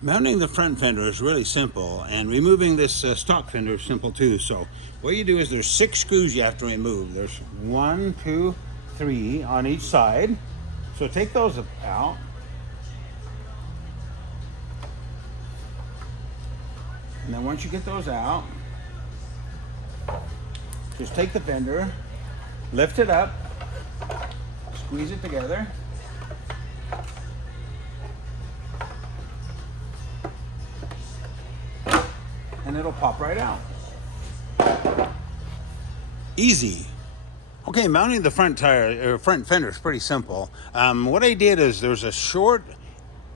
Mounting the front fender is really simple, and removing this stock fender is simple too. So what you do is there's 6 screws you have to remove. There's 1, 2, 3 on each side. So take those out. And then once you get those out, just take the fender, lift it up, squeeze it together. And it'll pop right out. Easy. Okay, mounting the front tire or front fender is pretty simple. What I did is there's a short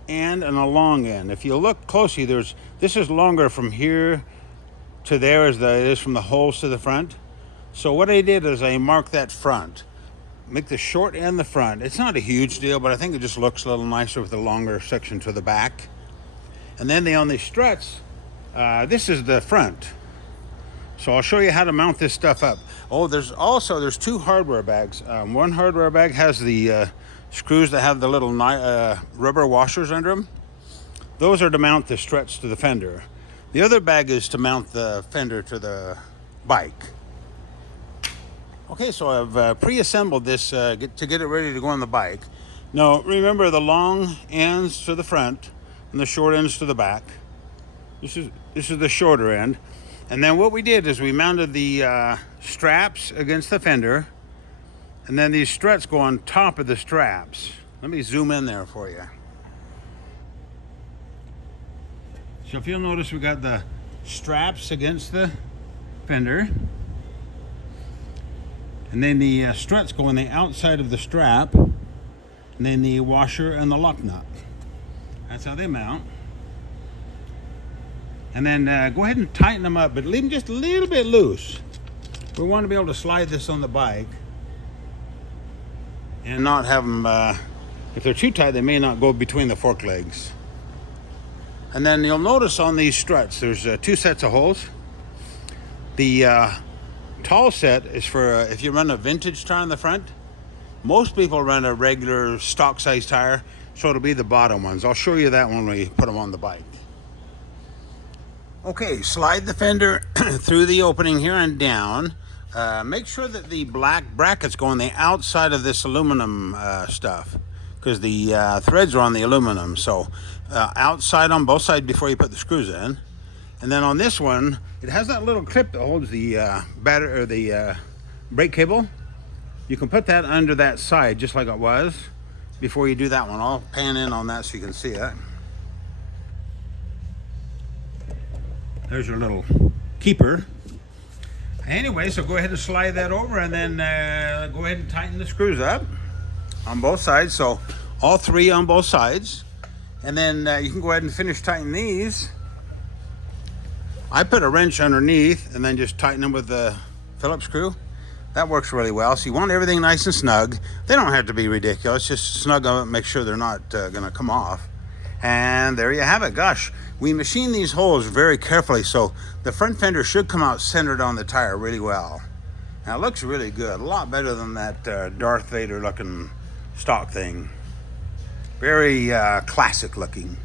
end and a long end. If you look closely, this is longer from here to there as it is from the holes to the front. So what I did is I marked that front. Make the short end the front. It's not a huge deal, but I think it just looks a little nicer with the longer section to the back. And then on the struts, this is the front. So I'll show you how to mount this stuff up. Oh, there's 2 hardware bags. One hardware bag has the screws that have the little rubber washers under them. Those are to mount the struts to the fender. The other bag is to mount the fender to the bike. Okay, so I've pre-assembled this to get it ready to go on the bike. Now remember, the long ends to the front and the short ends to the back. This is the shorter end. And then what we did is we mounted the straps against the fender, and then these struts go on top of the straps. Let me zoom in there for you. So if you'll notice, we got the straps against the fender, and then the struts go on the outside of the strap, and then the washer and the lock nut. That's how they mount. And then go ahead and tighten them up, but leave them just a little bit loose. We want to be able to slide this on the bike and not have them, if they're too tight, they may not go between the fork legs. And then you'll notice on these struts, there's 2 sets of holes. The tall set is for if you run a vintage tire on the front. Most people run a regular stock size tire, so it'll be the bottom ones. I'll show you that when we put them on the bike. Okay, slide the fender through the opening here and down. Make sure that the black brackets go on the outside of this aluminum stuff, because the threads are on the aluminum. So outside on both sides before you put the screws in. And then on this one, it has that little clip that holds the brake cable. You can put that under that side just like it was before you do that one. I'll pan in on that so you can see it. There's your little keeper. Anyway, so go ahead and slide that over, and then go ahead and tighten the screws up on both sides. So all 3 on both sides. And then you can go ahead and finish tightening these. I put a wrench underneath and then just tighten them with the Phillips screw. That works really well. So you want everything nice and snug. They don't have to be ridiculous. Just snug them up, make sure they're not going to come off. And there you have it. Gosh, we machine these holes very carefully, so the front fender should come out centered on the tire really well. Now it looks really good, a lot better than that Darth Vader looking stock thing. Very classic looking.